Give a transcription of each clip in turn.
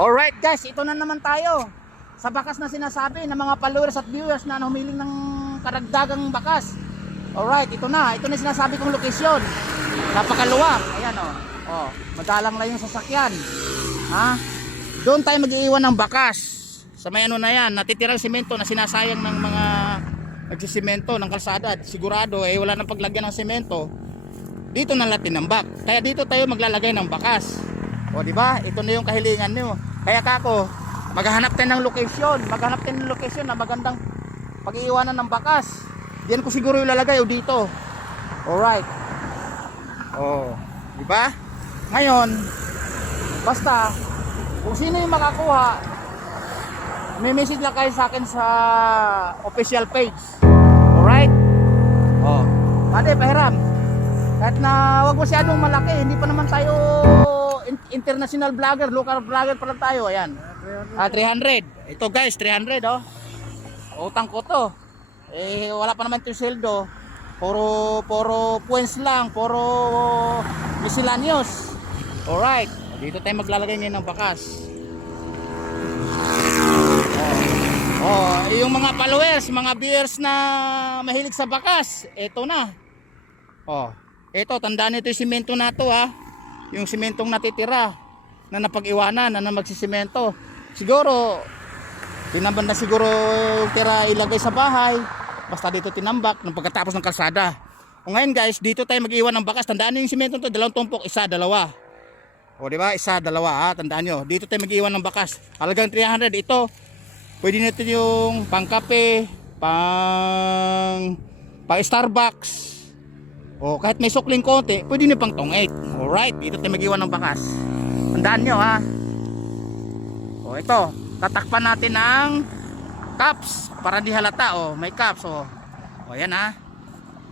Alright guys, ito na naman tayo sa bakas na sinasabi ng mga followers at viewers na humiling ng karagdagang bakas. Alright, ito na sinasabi kong lokasyon. Napakaluwag, ayan o. Oh, madalang lang yung sasakyan. Ha? Doon tayo mag-iiwan ng bakas. Sa may ano na yan, natitirang simento na sinasayang ng mga nagsisimento ng kalsada. Sigurado wala nang paglagyan ng simento. Dito na natin tinambak. Kaya dito tayo maglalagay ng bakas. O di ba? Ito na yung kahilingan niyo. Kaya kako, maghahanap tayo ng location na magandang pag-iiwanan ng bakas. Diyan ko siguro ilalagay o dito. Alright. Oh, di ba? Ngayon, basta kung sino yung makakuha, may message lang kayo sa akin sa official page. Alright? Oh. Pwede, pahiram. Kahit na wag masyadong malaki, hindi pa naman tayo international vlogger, local vlogger pa lang tayo. Ayan. 300. Ito guys, 300 oh. Utang ko to. Wala pa naman 'yung sweldo. Puro points lang, puro miscellaneous. Alright. Dito tayo maglalagay ngayon ng bakas. Yung mga followers, mga viewers na mahilig sa bakas, ito na. Ito, tandaan nito 'yung simento na to ha. Yung simentong natitira na napag-iwanan na magsisimento. Siguro tinambak na siguro yung tira ilagay sa bahay. Basta dito tinambak ng pagkatapos ng kalsada. O ngayon guys, dito tayo mag-iwan ng bakas. Tandaan niyo yung simento to, dalawang tumpok, isa, dalawa. O di ba? Isa, dalawa ha. Tandaan niyo. Dito tayo mag-iwan ng bakas. Halagang 300 ito. Pwede nito yung pang-kape, pang Starbucks. O kahit may sukling konti, pwede nyo pang tong 8. Alright, dito tayo mag-iwan ng bakas. Tandaan nyo ha. O ito, tatakpan natin ng caps para di halata. O may caps o. O yan ha.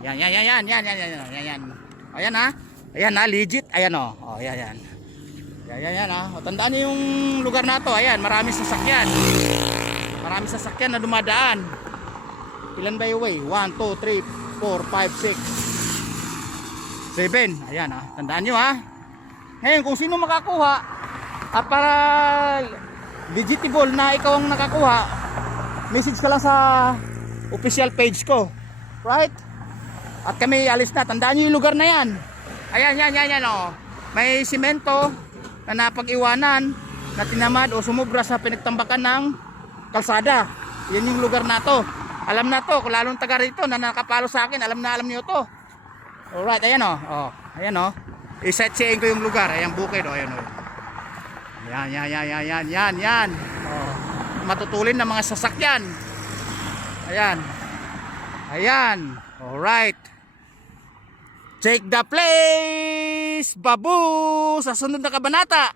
Yan. O yan ha. Ayan ha, legit. Ayan o. O yan. Yan ha. O tandaan nyo yung lugar na to. Ayan, maraming sasakyan. Maraming sasakyan na dumadaan. Ilan ba yung way? 1, 2, 3, 4, 5, 6 7. Ayan ha. Tandaan nyo ha. Ngayon kung sino makakuha at para legitimate na ikaw ang nakakuha, message ka lang sa official page ko. Right? At kami alis na. Tandaan nyo yung lugar na yan. Ayan o. May simento na napag-iwanan na tinamad o sumubra sa pinagtambakan ng kalsada. Yan yung lugar na to. Alam na to. Kung lalong taga rito na nakapalo sa akin, alam nyo to. Alright, ayan o. Ayan o. I-setchain ko yung lugar. Ayan, bukid o. Ayan o. Yan. Matutulin ng mga sasakyan. Ayan. Alright. Take the place, babu, sa sunod na kabanata.